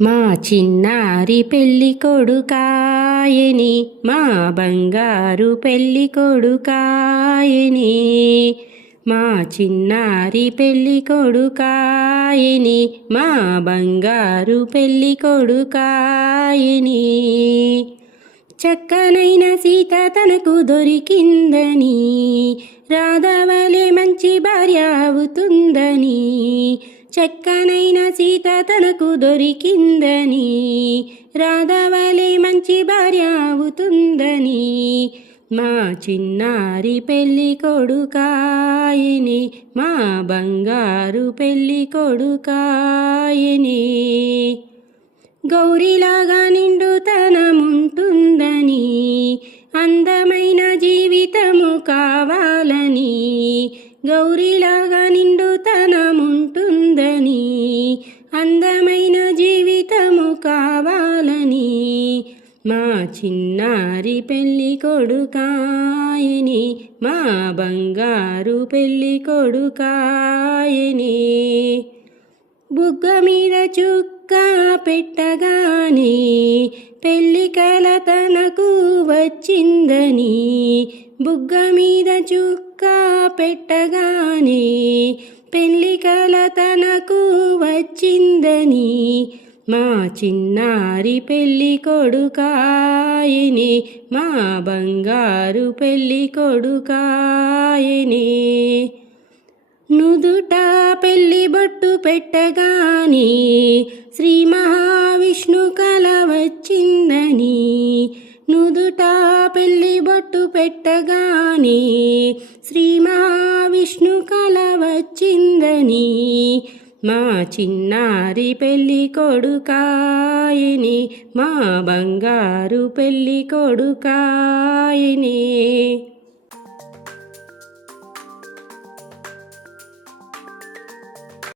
మా చిన్నారి పెళ్ళి కొడుకాయని, మా బంగారు పెళ్ళి కొడుకాయని. మా చిన్నారి పెళ్ళి కొడుకాయని, మా బంగారు పెళ్ళి కొడుకాయని. చక్కనైన సీత తనకు దొరికిందని, రాధవలే మంచి భార్య అవుతుందని. చక్కనైన సీత తనకు దొరికిందని, రాధవలే మంచి భార్య అవుతుందని. మా చిన్నారి పెళ్ళి కొడుకాయని, మా బంగారు పెళ్ళి కొడుకాయని. గౌరీలాగా నిండుతనముంటుందని, అందమైన జీవితము కావాలని. గౌరీలాగా నిండుతనముంటుందని, అందమైన జీవితము కావాలని. మా చిన్నారి పెళ్ళి కొడుకాయని, మా బంగారు పెళ్ళి కొడుకాయని. బుగ్గ మీద చుక్క పెట్టగానే పెళ్ళి కల తనకు వచ్చిందని. బుగ్గ మీద చుక్క పెట్టగానే పెళ్ళి కల తనకు వచ్చిందని. మా చిన్నారి పెళ్ళి కొడుకాయని, మా బంగారు పెళ్ళి కొడుకాయని. నుదుట పెళ్ళి బొట్టు పెట్టగానే శ్రీ మహావిష్ణు కల వచ్చిందని. నుదుట పెళ్ళి బొట్టు పెట్టగానే శ్రీ మహావిష్ణు కల వచ్చిందని. మా చిన్నారి పెళ్ళి కొడుకాయని, మా బంగారు పెళ్ళి కొడుకాయని.